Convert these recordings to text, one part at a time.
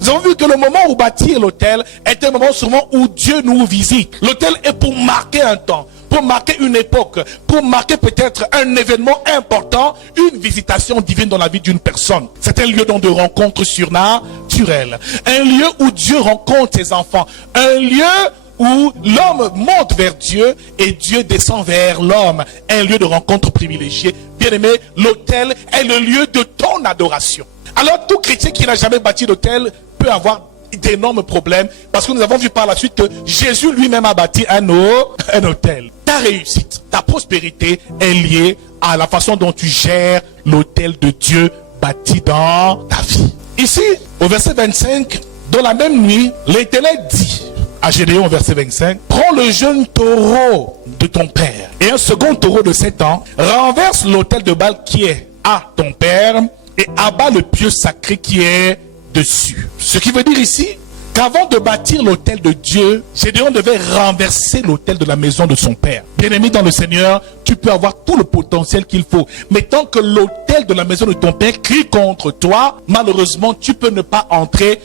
Nous avons vu que le moment où bâtir l'autel est un moment souvent où Dieu nous visite. L'autel est pour marquer un temps, pour marquer une époque, pour marquer peut-être un événement important, une visitation divine dans la vie d'une personne. C'est un lieu donc de rencontre surnaturelle, un lieu où Dieu rencontre ses enfants, un lieu où l'homme monte vers Dieu et Dieu descend vers l'homme, un lieu de rencontre privilégié. Bien-aimé, l'autel est le lieu de ton adoration. Alors tout chrétien qui n'a jamais bâti d'autel peut avoir d'énormes problèmes, parce que nous avons vu par la suite que Jésus lui-même a bâti un autel. Ta réussite, ta prospérité est liée à la façon dont tu gères l'autel de Dieu bâti dans ta vie. Ici, au verset 25, dans la même nuit, l'Éternel dit à Gédéon, verset 25, prends le jeune taureau de ton père et un second taureau de 7 ans, renverse l'autel de Baal qui est à ton père et abat le pieu sacré qui est dessus. Ce qui veut dire ici qu'avant de bâtir l'autel de Dieu, Gédéon devait renverser l'autel de la maison de son père. Bien-aimé dans le Seigneur, tu peux avoir tout le potentiel qu'il faut, mais tant que l'autel de la maison de ton père crie contre toi, malheureusement, tu peux ne pas entrer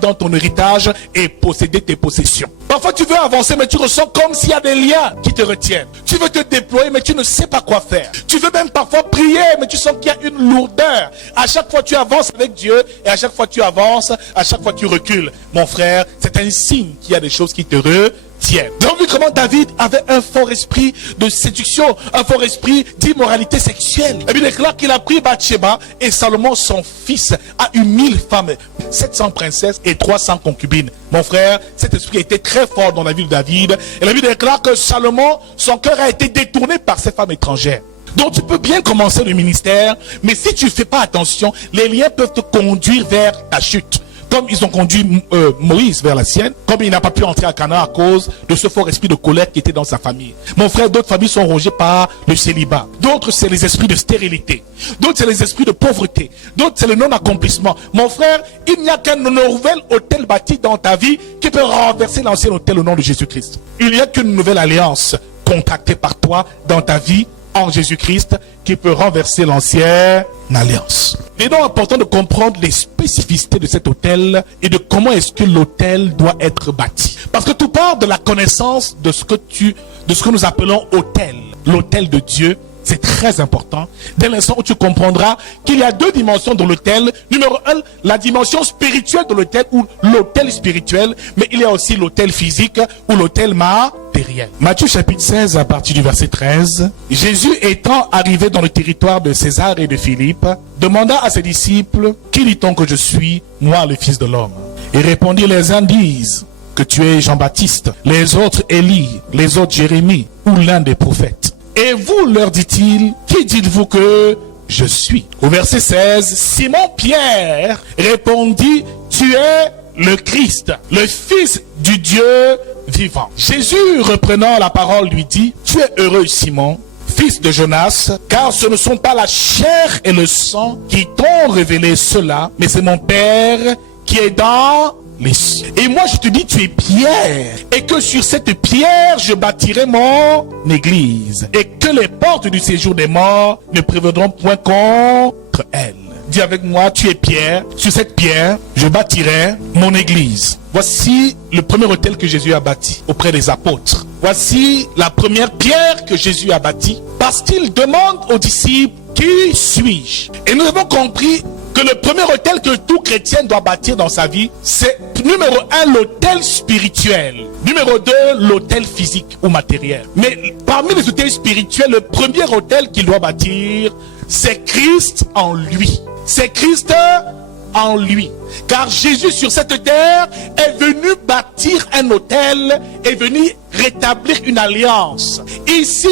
dans ton héritage et posséder tes possessions. Parfois, tu veux avancer, mais tu ressens comme s'il y a des liens qui te retiennent. Tu veux te déployer, mais tu ne sais pas quoi faire. Tu veux même parfois prier, mais tu sens qu'il y a une lourdeur. À chaque fois, tu avances avec Dieu, et à chaque fois, tu avances, à chaque fois, tu recules. Mon frère, c'est un signe qu'il y a des choses qui te retiennent. Vous avez vu comment David avait un fort esprit de séduction, un fort esprit d'immoralité sexuelle. Et bien, il est clair qu'il a pris Bathsheba, et Salomon, son fils, a eu 1000 femmes, 700 princesses et 300 concubines. Mon frère, cet esprit était très fort dans la vie de David. Et la Bible déclare que Salomon, son cœur a été détourné par ces femmes étrangères. Donc tu peux bien commencer le ministère, mais si tu ne fais pas attention, les liens peuvent te conduire vers ta chute. Comme ils ont conduit Moïse vers la sienne, comme il n'a pas pu entrer à Canaan à cause de ce fort esprit de colère qui était dans sa famille. Mon frère, d'autres familles sont rongées par le célibat. D'autres, c'est les esprits de stérilité. D'autres, c'est les esprits de pauvreté. D'autres, c'est le non-accomplissement. Mon frère, il n'y a qu'un nouvel autel bâti dans ta vie qui peut renverser l'ancien autel au nom de Jésus-Christ. Il n'y a qu'une nouvelle alliance contractée par toi dans ta vie en Jésus-Christ qui peut renverser l'ancienne alliance. Il est donc important de comprendre les spécificités de cet autel et de comment est-ce que l'autel doit être bâti. Parce que tout part de la connaissance de ce que nous appelons autel. L'autel de Dieu, c'est très important. Dès l'instant où tu comprendras qu'il y a 2 dimensions dans l'autel. Numéro 1, la dimension spirituelle de l'autel ou l'autel spirituel, mais il y a aussi l'autel physique ou l'autel matériel. Matthieu chapitre 16 à partir du verset 13. Jésus étant arrivé dans le territoire de César et de Philippe, demanda à ses disciples, qui dit-on que je suis, moi le Fils de l'homme? Et répondit, les uns disent que tu es Jean-Baptiste, les autres Élie, les autres Jérémie ou l'un des prophètes. Et vous, leur dit-il, qui dites-vous que je suis? Au verset 16, Simon-Pierre répondit, tu es le Christ, le Fils du Dieu vivant. Jésus, reprenant la parole, lui dit, tu es heureux, Simon, fils de Jonas, car ce ne sont pas la chair et le sang qui t'ont révélé cela, mais c'est mon Père qui est dans les cieux. Et moi je te dis, tu es Pierre, et que sur cette pierre je bâtirai mon église, et que les portes du séjour des morts ne prévaudront point contre elle. Dis avec moi, tu es Pierre, sur cette pierre je bâtirai mon église. Voici le premier autel que Jésus a bâti auprès des apôtres. Voici la première pierre que Jésus a bâtie, parce qu'il demande aux disciples, qui suis-je? Et nous avons compris que le premier autel que tout chrétien doit bâtir dans sa vie, c'est numéro 1, l'autel spirituel. Numéro 2, l'autel physique ou matériel. Mais parmi les autels spirituels, le premier autel qu'il doit bâtir, c'est Christ en lui. C'est Christ en lui. Car Jésus sur cette terre est venu bâtir un autel, est venu rétablir une alliance. Ici,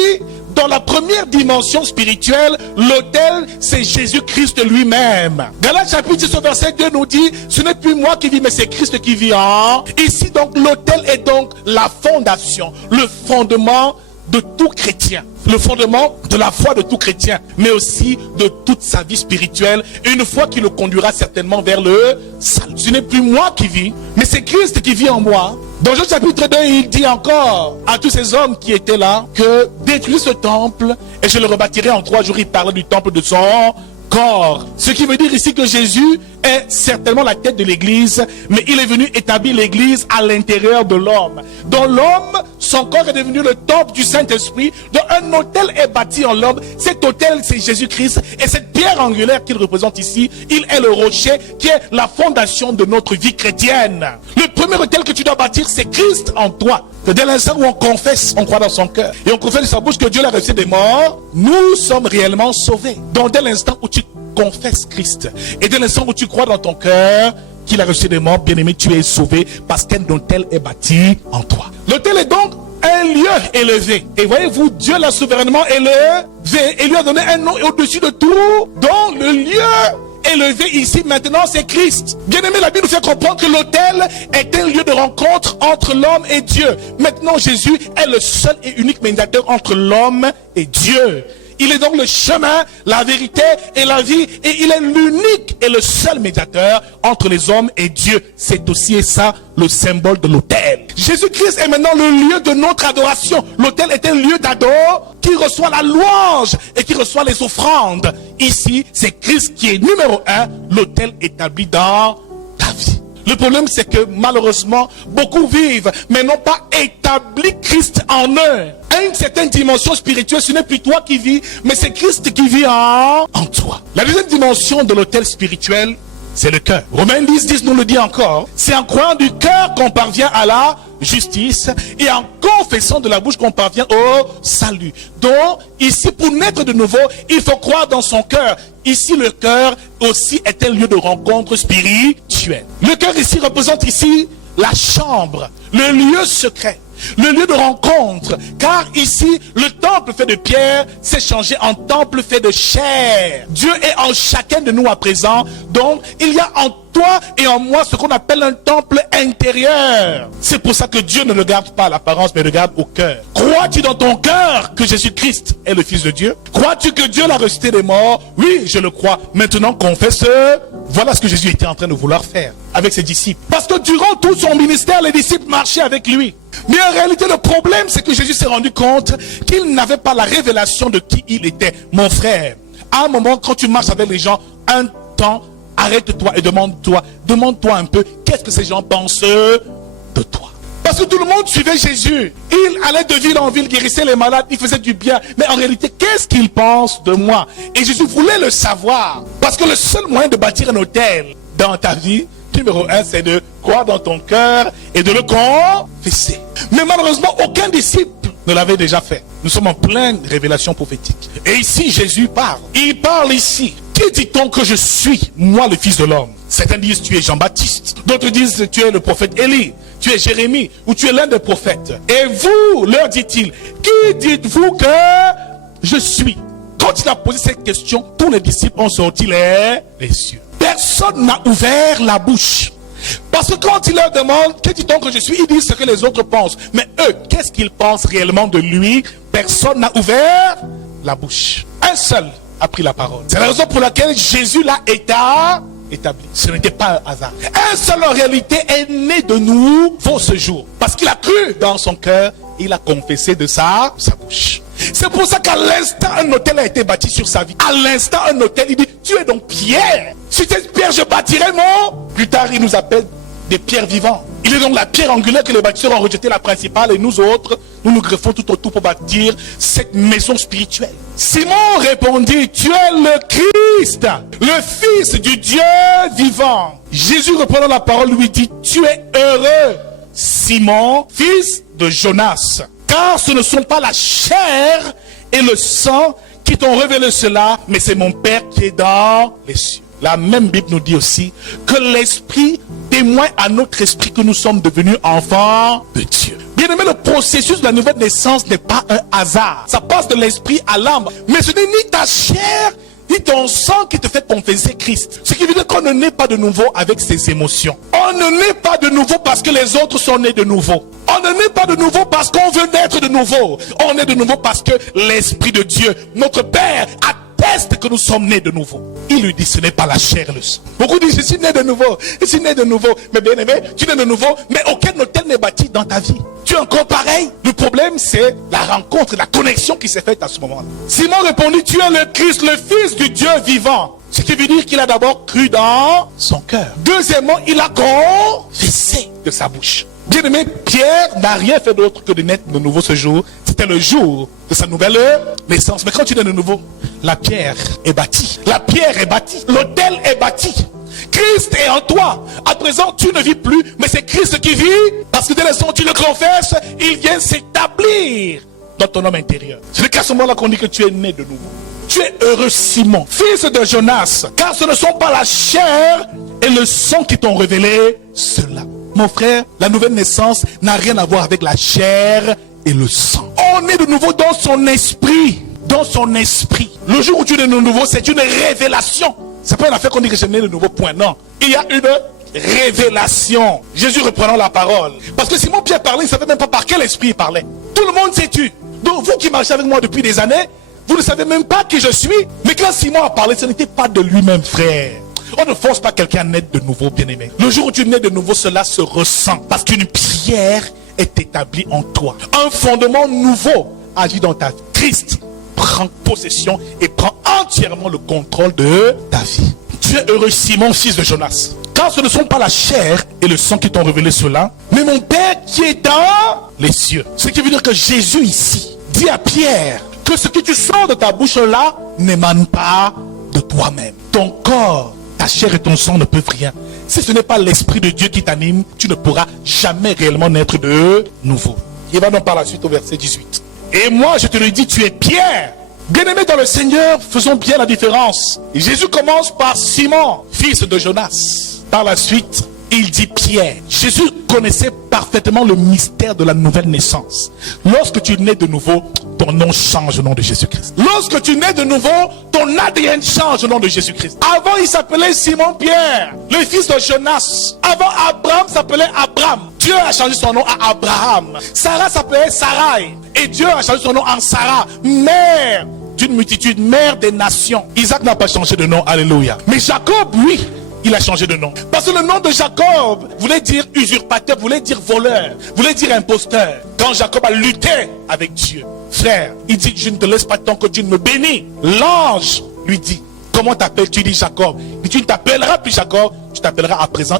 dans la première dimension spirituelle, l'autel, c'est Jésus-Christ lui-même. Galates chapitre 6, verset 2 nous dit, ce n'est plus moi qui vis, mais c'est Christ qui vit en. Ici, donc, l'autel est donc la fondation, le fondement de tout chrétien. Le fondement de la foi de tout chrétien, mais aussi de toute sa vie spirituelle, une foi qui le conduira certainement vers le salut. Ce n'est plus moi qui vis, mais c'est Christ qui vit en moi. Dans Jean chapitre 2, il dit encore à tous ces hommes qui étaient là que détruisez ce temple et je le rebâtirai en 3 jours. Il parle du temple de son corps. Ce qui veut dire ici que Jésus est certainement la tête de l'église, mais il est venu établir l'église à l'intérieur de l'homme. Dans l'homme, son corps est devenu le temple du Saint-Esprit, dont un autel est bâti en l'homme. Cet autel, c'est Jésus-Christ, et cette pierre angulaire qu'il représente ici, il est le rocher qui est la fondation de notre vie chrétienne. Le premier autel que tu dois bâtir, c'est Christ en toi. Dès l'instant où on confesse, on croit dans son cœur, et on confesse de sa bouche que Dieu l'a ressuscité des morts, nous sommes réellement sauvés. Donc dès l'instant où tu confesses Christ, et dès l'instant où tu crois dans ton cœur qu'il a ressuscité des morts, bien aimé, tu es sauvé parce qu'un autel est bâti en toi. L'autel est donc un lieu élevé. Et voyez-vous, Dieu l'a souverainement élevé et lui a donné un nom au-dessus de tout. Donc le lieu élevé ici maintenant, c'est Christ. Bien aimé, la Bible nous fait comprendre que l'autel est un lieu de rencontre entre l'homme et Dieu. Maintenant, Jésus est le seul et unique médiateur entre l'homme et Dieu. Il est donc le chemin, la vérité et la vie. Et il est l'unique et le seul médiateur entre les hommes et Dieu. C'est aussi et ça le symbole de l'autel. Jésus-Christ est maintenant le lieu de notre adoration. L'autel est un lieu d'ado qui reçoit la louange et qui reçoit les offrandes. Ici, c'est Christ qui est numéro 1, l'autel établi dans ta vie. Le problème, c'est que malheureusement, beaucoup vivent, mais n'ont pas établi Christ en eux. À une certaine dimension spirituelle, ce n'est plus toi qui vis, mais c'est Christ qui vit en toi. La deuxième dimension de l'autel spirituel, c'est le cœur. Romains 10 nous le dit encore. C'est en croyant du cœur qu'on parvient à la justice et en confessant de la bouche qu'on parvient au salut. Donc, ici, pour naître de nouveau, il faut croire dans son cœur. Ici, le cœur aussi est un lieu de rencontre spirituelle. Le cœur ici représente ici la chambre, le lieu secret, le lieu de rencontre. Car ici, le temple fait de pierre s'est changé en temple fait de chair. Dieu est en chacun de nous à présent. Donc, il y a en toi et en moi ce qu'on appelle un temple intérieur. C'est pour ça que Dieu ne regarde pas à l'apparence, mais regarde au cœur. Crois-tu dans ton cœur que Jésus-Christ est le Fils de Dieu? Crois-tu que Dieu l'a ressuscité des morts? Oui, je le crois. Maintenant, confesse. Voilà ce que Jésus était en train de vouloir faire avec ses disciples. Parce que durant tout son ministère, les disciples marchaient avec lui. Mais en réalité, le problème, c'est que Jésus s'est rendu compte qu'il n'avait pas la révélation de qui il était. Mon frère, à un moment, quand tu marches avec les gens, un temps, arrête-toi et demande-toi un peu, qu'est-ce que ces gens pensent de toi? Parce que tout le monde suivait Jésus. Il allait de ville en ville, guérissait les malades, il faisait du bien. Mais en réalité, qu'est-ce qu'il pense de moi? Et Jésus voulait le savoir. Parce que le seul moyen de bâtir un autel dans ta vie, numéro 1, c'est de croire dans ton cœur et de le confesser. Mais malheureusement, aucun disciple ne l'avait déjà fait. Nous sommes en pleine révélation prophétique. Et ici, Jésus parle. Il parle ici. Qui dit-on que je suis, moi, le Fils de l'homme? Certains disent tu es Jean-Baptiste. D'autres disent tu es le prophète Élie. Tu es Jérémie. Ou tu es l'un des prophètes. Et vous, leur dit-il, qui dites-vous que je suis? Quand il a posé cette question, tous les disciples ont sorti les yeux. Personne n'a ouvert la bouche. Parce que quand il leur demande, que dit-on que je suis? Ils disent ce que les autres pensent. Mais eux, qu'est-ce qu'ils pensent réellement de lui? Personne n'a ouvert la bouche. Un seul a pris la parole. C'est la raison pour laquelle Jésus l'a établi. Ce n'était pas un hasard. Un seul en réalité est né de nouveau ce jour. Parce qu'il a cru dans son cœur, il a confessé de sa bouche. C'est pour ça qu'à l'instant, un autel a été bâti sur sa vie. À l'instant, un autel, il dit, tu es donc Pierre. Sur cette pierre, je bâtirai mon... Plus tard, il nous appelle des pierres vivantes. Il est donc la pierre angulaire que les bâtisseurs ont rejeté, la principale, et nous autres, nous nous greffons tout autour pour bâtir cette maison spirituelle. Simon répondit, tu es le Christ, le Fils du Dieu vivant. Jésus, reprenant la parole, lui dit, tu es heureux, Simon, fils de Jonas. Car ce ne sont pas la chair et le sang qui t'ont révélé cela, mais c'est mon Père qui est dans les cieux. La même Bible nous dit aussi que l'Esprit témoigne à notre esprit que nous sommes devenus enfants de Dieu. Bien aimé, le processus de la nouvelle naissance n'est pas un hasard. Ça passe de l'esprit à l'âme. Mais ce n'est ni ta chair, ni ton sang qui te fait confesser Christ. Ce qui veut dire qu'on ne naît pas de nouveau avec ses émotions. On ne naît pas de nouveau parce que les autres sont nés de nouveau. On ne naît pas de nouveau parce qu'on veut naître de nouveau. On est de nouveau parce que l'Esprit de Dieu, notre Père, a atteste que nous sommes nés de nouveau. Il lui dit, ce n'est pas la chair et le sang. Beaucoup disent, je suis né de nouveau, je suis né de nouveau. Mais bien aimé, tu es né de nouveau, mais aucun hôtel n'est bâti dans ta vie. Tu es encore pareil. Le problème, c'est la rencontre, la connexion qui s'est faite à ce moment-là. Simon répondit, tu es le Christ, le Fils du Dieu vivant. Ce qui veut dire qu'il a d'abord cru dans son cœur. Deuxièmement, il a confessé de sa bouche. Bien aimé, Pierre n'a rien fait d'autre que de naître de nouveau ce jour. C'était le jour de sa nouvelle naissance. Mais quand tu es de nouveau, la pierre est bâtie. La pierre est bâtie. L'autel est bâti. Christ est en toi. À présent, tu ne vis plus, mais c'est Christ qui vit. Parce que dès l'instant où tu le confesses, il vient s'établir dans ton homme intérieur. C'est qu'à ce moment-là qu'on dit que tu es né de nouveau. Tu es heureux, Simon, fils de Jonas, car ce ne sont pas la chair et le sang qui t'ont révélé cela. Mon frère, la nouvelle naissance n'a rien à voir avec la chair et le sang. On est de nouveau dans son esprit. Dans son esprit. Le jour où tu es de nouveau, c'est une révélation. C'est pas une affaire qu'on dit que je suis né de nouveau, point. Non. Il y a une révélation. Jésus reprenant la parole. Parce que Simon Pierre parlait, il ne savait même pas par quel esprit il parlait. Tout le monde s'est tu. Donc vous qui marchez avec moi depuis des années, vous ne savez même pas qui je suis. Mais quand Simon a parlé, ce n'était pas de lui-même, frère. On ne force pas quelqu'un à naître de nouveau, bien-aimé. Le jour où tu nais de nouveau, cela se ressent. Parce qu'une pierre est établie en toi. Un fondement nouveau agit dans ta vie. Christ prend possession et prend entièrement le contrôle de ta vie. Tu es heureux, Simon, fils de Jonas. Car ce ne sont pas la chair et le sang qui t'ont révélé cela, mais mon Père qui est dans les cieux. Ce qui veut dire que Jésus ici dit à Pierre que ce que tu sors de ta bouche là n'émane pas de toi-même. Ton corps, ta chair et ton sang ne peuvent rien. Si ce n'est pas l'Esprit de Dieu qui t'anime, tu ne pourras jamais réellement naître de nouveau. Il va donc par la suite au verset 18. Et moi je te le dis, tu es Pierre. Bien-aimé dans le Seigneur, faisons bien la différence. Et Jésus commence par Simon, fils de Jonas. Par la suite, il dit Pierre. Jésus connaissait parfaitement le mystère de la nouvelle naissance. Lorsque tu nais de nouveau, ton nom change au nom de Jésus-Christ. Lorsque tu nais de nouveau, ton ADN change au nom de Jésus-Christ. Avant, il s'appelait Simon-Pierre, le fils de Jonas. Avant, Abraham s'appelait Abraham. Dieu a changé son nom à Abraham. Sarah s'appelait Sarai. Et Dieu a changé son nom en Sarah, mère d'une multitude, mère des nations. Isaac n'a pas changé de nom, alléluia. Mais Jacob, oui, il a changé de nom. Parce que le nom de Jacob voulait dire usurpateur, voulait dire voleur, voulait dire imposteur. Quand Jacob a lutté avec Dieu, frère, il dit, je ne te laisse pas tant que Dieu ne me bénit. L'ange lui dit, comment t'appelles-tu? Il dit Jacob. Il dit, tu ne t'appelleras plus Jacob, tu t'appelleras à présent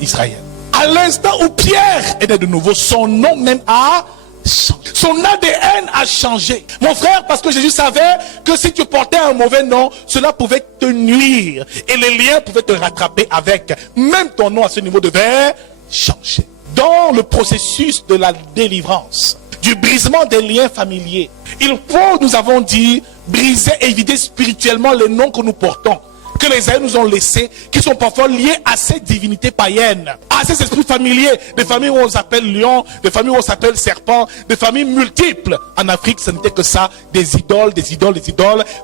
Israël. À l'instant où Pierre est né de nouveau, son nom même a changé. Son ADN a changé. Mon frère, parce que Jésus savait que si tu portais un mauvais nom, cela pouvait te nuire. Et les liens pouvaient te rattraper avec. Même ton nom à ce niveau devait changer. Dans le processus de la délivrance, du brisement des liens familiers, il faut, nous avons dit, briser et vider spirituellement les noms que nous portons, que les aïeux nous ont laissés, qui sont parfois liés à ces divinités païennes, à ces esprits familiers, des familles où on s'appelle lion, des familles où on s'appelle serpent, des familles multiples. En Afrique, ce n'était que ça, des idoles.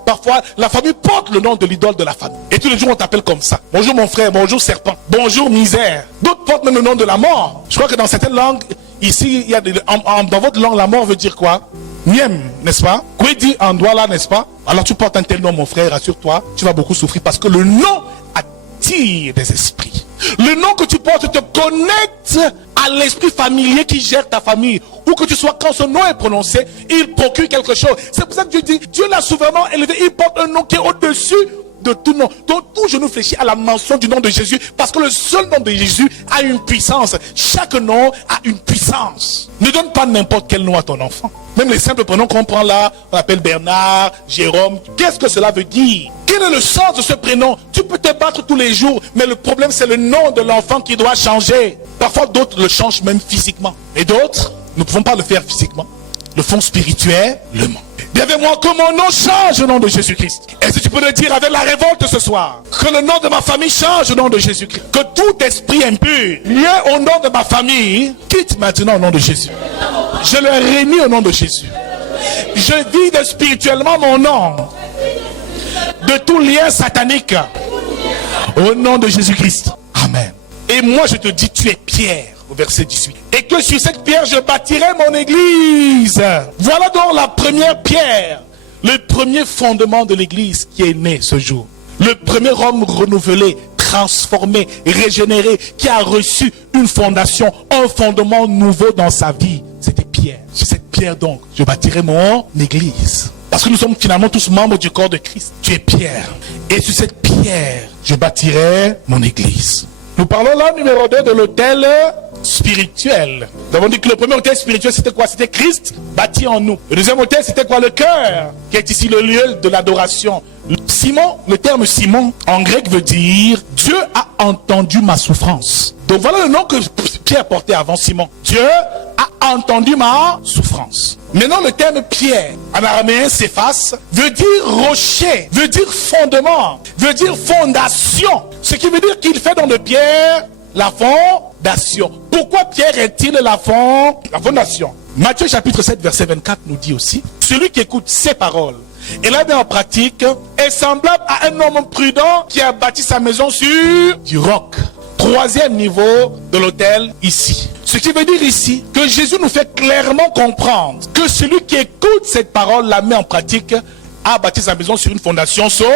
Parfois, la famille porte le nom de l'idole de la famille. Et tous les jours, on t'appelle comme ça. Bonjour mon frère, bonjour serpent, bonjour misère. D'autres portent même le nom de la mort. Je crois que dans certaines langues, ici, il y a dans votre langue, la mort veut dire quoi? Niem, n'est-ce pas? Kwedi en Douala, n'est-ce pas? Alors tu portes un tel nom, mon frère, rassure-toi, tu vas beaucoup souffrir parce que le nom attire des esprits. Le nom que tu portes te connecte à l'esprit familier qui gère ta famille. Où que tu sois, quand ce nom est prononcé, il procure quelque chose. C'est pour ça que Dieu dit, Dieu l'a souverainement élevé, il porte un nom qui est au-dessus de tout nom. Donc tout genou fléchit à la mention du nom de Jésus, parce que le seul nom de Jésus a une puissance. Chaque nom a une puissance. Ne donne pas n'importe quel nom à ton enfant. Même les simples prénoms qu'on prend là, on appelle Bernard, Jérôme. Qu'est-ce que cela veut dire? Quel est le sens de ce prénom? Tu peux te battre tous les jours, mais le problème c'est le nom de l'enfant qui doit changer. Parfois d'autres le changent même physiquement. Et d'autres ne pouvons pas le faire physiquement, le font spirituellement. Dis avec moi que mon nom change au nom de Jésus-Christ. Est-ce que tu peux le dire avec la révolte ce soir? Que le nom de ma famille change au nom de Jésus-Christ. Que tout esprit impur lié au nom de ma famille quitte maintenant au nom de Jésus. Je le réunis au nom de Jésus. Je vide spirituellement mon nom de tout lien satanique au nom de Jésus-Christ. Amen. Et moi je te dis, tu es Pierre. Au verset 18. Et que sur cette pierre je bâtirai mon église. Voilà donc la première pierre. le premier fondement de l'église qui est né ce jour. Le premier homme renouvelé, transformé, régénéré, qui a reçu une fondation, un fondement nouveau dans sa vie. C'était Pierre. Sur cette pierre donc, je bâtirai mon église. Parce que nous sommes finalement tous membres du corps de Christ. Tu es Pierre. Et sur cette pierre, je bâtirai mon église. Nous parlons là, numéro 2, de l'autel spirituel. Nous avons dit que le premier autel spirituel, c'était quoi? C'était Christ bâti en nous. Le deuxième autel, c'était quoi? Le cœur, qui est ici le lieu de l'adoration. Simon, le terme Simon, en grec veut dire « Dieu a entendu ma souffrance ». Donc voilà le nom que Pierre portait avant Simon. Dieu a entendu ma souffrance. Maintenant le terme Pierre, en araméen Céphas, veut dire rocher, veut dire fondement, veut dire fondation. Ce qui veut dire qu'il fait dans de Pierre la fondation. Pourquoi Pierre est-il la fondation? Matthieu chapitre 7 verset 24 nous dit aussi, celui qui écoute ces paroles et la met en pratique est semblable à un homme prudent qui a bâti sa maison sur du roc. Troisième niveau de l'autel ici. Ce qui veut dire ici que Jésus nous fait clairement comprendre que celui qui écoute cette parole, la met en pratique, a bâti sa maison sur une fondation solide.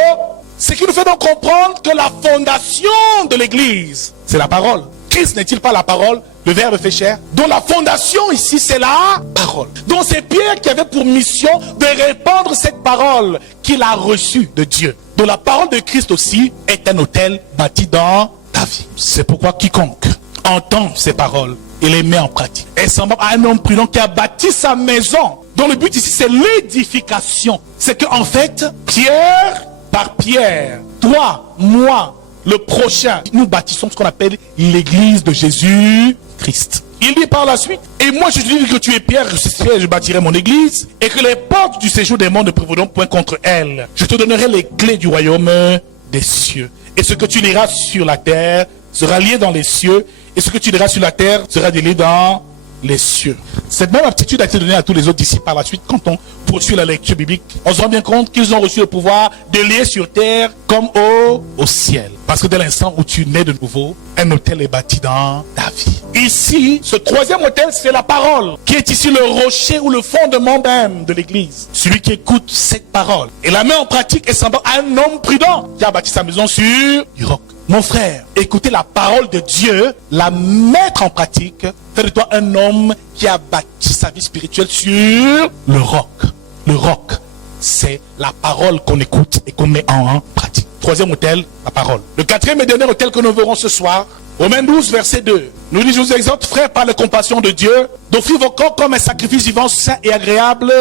Ce qui nous fait donc comprendre que la fondation de l'église, c'est la parole. Christ n'est-il pas la parole? Le Verbe fait chair. Donc la fondation ici, c'est la parole. Donc c'est Pierre qui avait pour mission de répandre cette parole qu'il a reçue de Dieu. Donc la parole de Christ aussi est un autel bâti dans ta vie. C'est pourquoi quiconque entend ces paroles et les met en pratique est semblable à un homme prudent qui a bâti sa maison. Donc le but ici, c'est l'édification. C'est qu'en fait, pierre par pierre, toi, moi, le prochain, nous bâtissons ce qu'on appelle l'église de Jésus-Christ. Il dit par la suite, et moi je dis que tu es Pierre, je bâtirai mon église, et que les portes du séjour des morts ne prévaudront point contre elle. Je te donnerai les clés du royaume des cieux. Et ce que tu liras sur la terre sera lié dans les cieux, et ce que tu liras sur la terre sera lié dans les cieux. Cette même aptitude a été donnée à tous les autres disciples par la suite. Quand on poursuit la lecture biblique, on se rend bien compte qu'ils ont reçu le pouvoir de lier sur terre comme au ciel. Parce que dès l'instant où tu nais de nouveau, un autel est bâti dans ta vie. Ici, ce troisième autel, c'est la parole, qui est ici le rocher ou le fondement même de l'église. Celui qui écoute cette parole et la met en pratique est semblable à un homme prudent qui a bâti sa maison sur du roc. Mon frère, écouter la parole de Dieu, la mettre en pratique, fait de toi un homme qui a bâti sa vie spirituelle sur le roc. Le roc, c'est la parole qu'on écoute et qu'on met en pratique. Troisième autel, la parole. Le quatrième et dernier autel que nous verrons ce soir, Romains 12, verset 2. Nous dit, je vous exhorte, frères, par la compassion de Dieu, d'offrir vos corps comme un sacrifice vivant, saint et agréable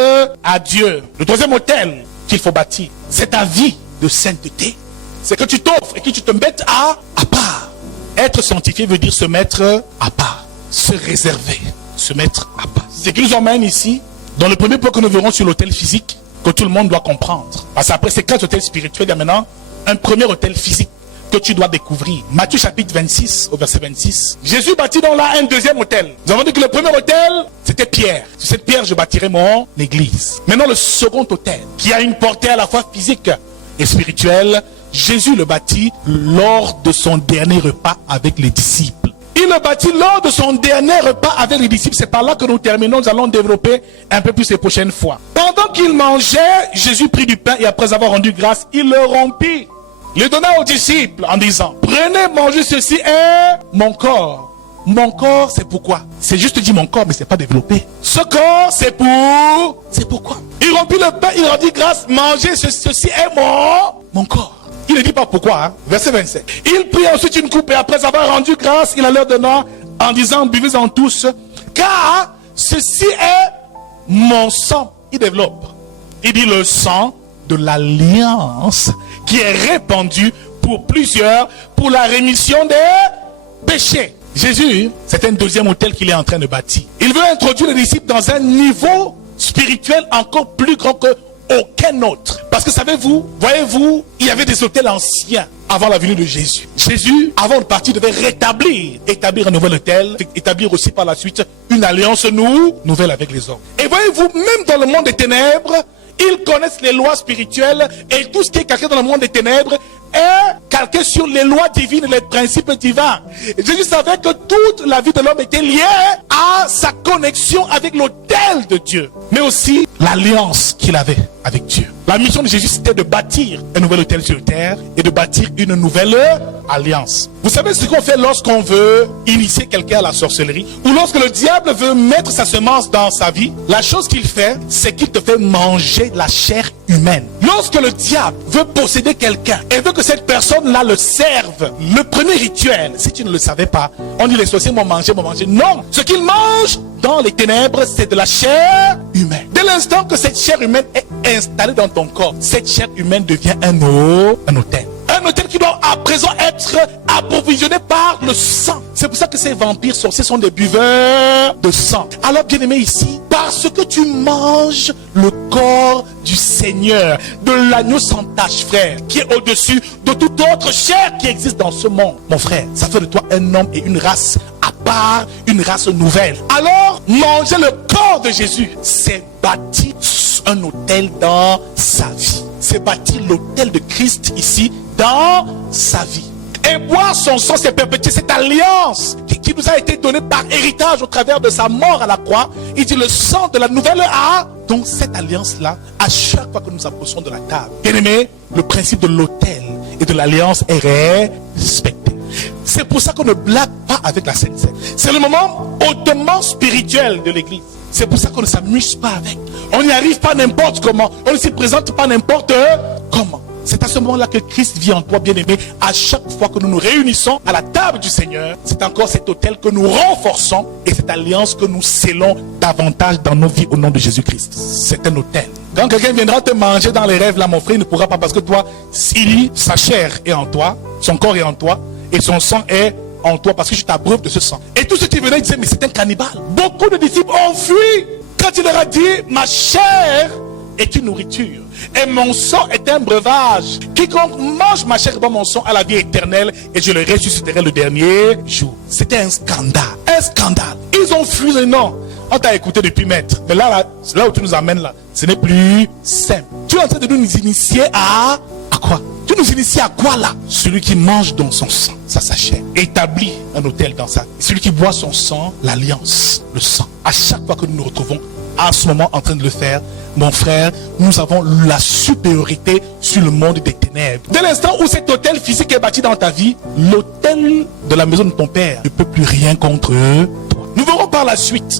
à Dieu. Le troisième autel qu'il faut bâtir, c'est ta vie de sainteté. C'est que tu t'offres et que tu te mettes à part. Être sanctifié veut dire se mettre à part, se réserver, se mettre à part. C'est ce qui nous emmène ici, dans le premier point que nous verrons sur l'autel physique, que tout le monde doit comprendre. Parce qu'après ces 4 autels spirituels, il y a maintenant un premier autel physique que tu dois découvrir. Matthieu chapitre 26, au verset 26. Jésus bâtit donc là un deuxième autel. Nous avons dit que le premier autel, c'était Pierre. Sur cette pierre, je bâtirai mon église. Maintenant, le second autel, qui a une portée à la fois physique et spirituelle, Jésus le bâtit lors de son dernier repas avec les disciples. Il le bâtit lors de son dernier repas avec les disciples. C'est par là que nous terminons. Nous allons développer un peu plus les prochaines fois. Pendant qu'il mangeait, Jésus prit du pain et après avoir rendu grâce, il le rompit. Il le donna aux disciples en disant, prenez, mangez, ceci est mon corps. Mon corps, c'est pourquoi? C'est juste dit mon corps, mais c'est pas développé. Ce corps, c'est pourquoi? Il rompit le pain, il rendit grâce, mangez, ceci est mon corps. Il ne dit pas pourquoi, hein? Verset 27. Il prit ensuite une coupe et après avoir rendu grâce, il la leur donna en disant, buvez-en tous, car ceci est mon sang. Il développe. Il dit le sang de l'alliance qui est répandu pour plusieurs pour la rémission des péchés. Jésus, c'est un deuxième autel qu'il est en train de bâtir. Il veut introduire les disciples dans un niveau spirituel encore plus grand que aucun autre. Parce que savez-vous, voyez-vous, il y avait des autels anciens avant la venue de Jésus. Jésus, avant de partir, devait établir un nouvel autel, établir aussi par la suite une alliance nouvelle avec les hommes. Et voyez-vous, même dans le monde des ténèbres, Ils connaissent les lois spirituelles et tout ce qui est calqué dans le monde des ténèbres est calqué sur les lois divines et les principes divins. Jésus savait que toute la vie de l'homme était liée à sa connexion avec l'autel de Dieu, mais aussi l'alliance qu'il avait avec Dieu. La mission de Jésus, c'était de bâtir un nouvel autel sur terre et de bâtir une nouvelle alliance. Vous savez ce qu'on fait lorsqu'on veut initier quelqu'un à la sorcellerie ou lorsque le diable veut mettre sa semence dans sa vie? La chose qu'il fait, c'est qu'il te fait manger de la chair humaine. Lorsque le diable veut posséder quelqu'un et veut que cette personne-là le serve, le premier rituel, si tu ne le savais pas, on dit les sorciers m'ont mangé. Non, ce qu'ils mangent dans les ténèbres, c'est de la chair humaine. Dès l'instant que cette chair humaine est installée dans ton corps, cette chair humaine devient un autel. Un autel qui doit à présent être approvisionné par le sang. C'est pour ça que ces vampires sorciers sont des buveurs de sang. Alors bien aimé ici, parce que tu manges le corps du Seigneur, de l'agneau sans tache, frère, qui est au-dessus de toute autre chair qui existe dans ce monde. Mon frère, ça fait de toi un homme et une race à part, une race nouvelle. Alors, manger le corps de Jésus, c'est bâtir un autel dans sa vie. C'est bâtir l'autel de Christ ici dans sa vie. Et boire son sang, c'est perpétuer cette alliance qui nous a été donnée par héritage au travers de sa mort à la croix. Il dit le sang de la nouvelle a. Donc cette alliance-là, à chaque fois que nous approchons de la table, bien aimé, le principe de l'autel et de l'alliance est respecté. C'est pour ça qu'on ne blague pas avec la Sainte Seine. C'est le moment hautement spirituel de l'église. C'est pour ça qu'on ne s'amuse pas avec. On n'y arrive pas n'importe comment. On ne s'y présente pas n'importe comment. C'est à ce moment-là que Christ vit en toi, bien-aimé. À chaque fois que nous nous réunissons à la table du Seigneur, c'est encore cet autel que nous renforçons et cette alliance que nous scellons davantage dans nos vies au nom de Jésus-Christ. C'est un autel. Quand quelqu'un viendra te manger dans les rêves, là, mon frère, il ne pourra pas parce que toi, sa chair est en toi, son corps est en toi et son sang est en toi parce que je t'abreuve de ce sang. Et tous ceux qui venaient disaient, mais c'est un cannibale. Beaucoup de disciples ont fui quand il leur a dit, ma chair est une nourriture et mon sang est un breuvage. Quiconque mange ma chair et boit mon sang à la vie éternelle et je le ressusciterai le dernier jour. C'était un scandale. Un scandale. Ils ont fui le nom. On t'a écouté depuis maître. Mais là où tu nous amènes là, ce n'est plus simple. Tu es en train de nous initier à quoi? Tu nous inities à quoi là? Celui qui mange dans son sang, ça sa chair, établit un autel dans ça. Celui qui boit son sang, l'alliance, le sang. À chaque fois que nous nous retrouvons à ce moment en train de le faire, mon frère, nous avons la supériorité sur le monde des ténèbres. Dès l'instant où cet autel physique est bâti dans ta vie, l'autel de la maison de ton père ne peut plus rien contre toi. Nous verrons par la suite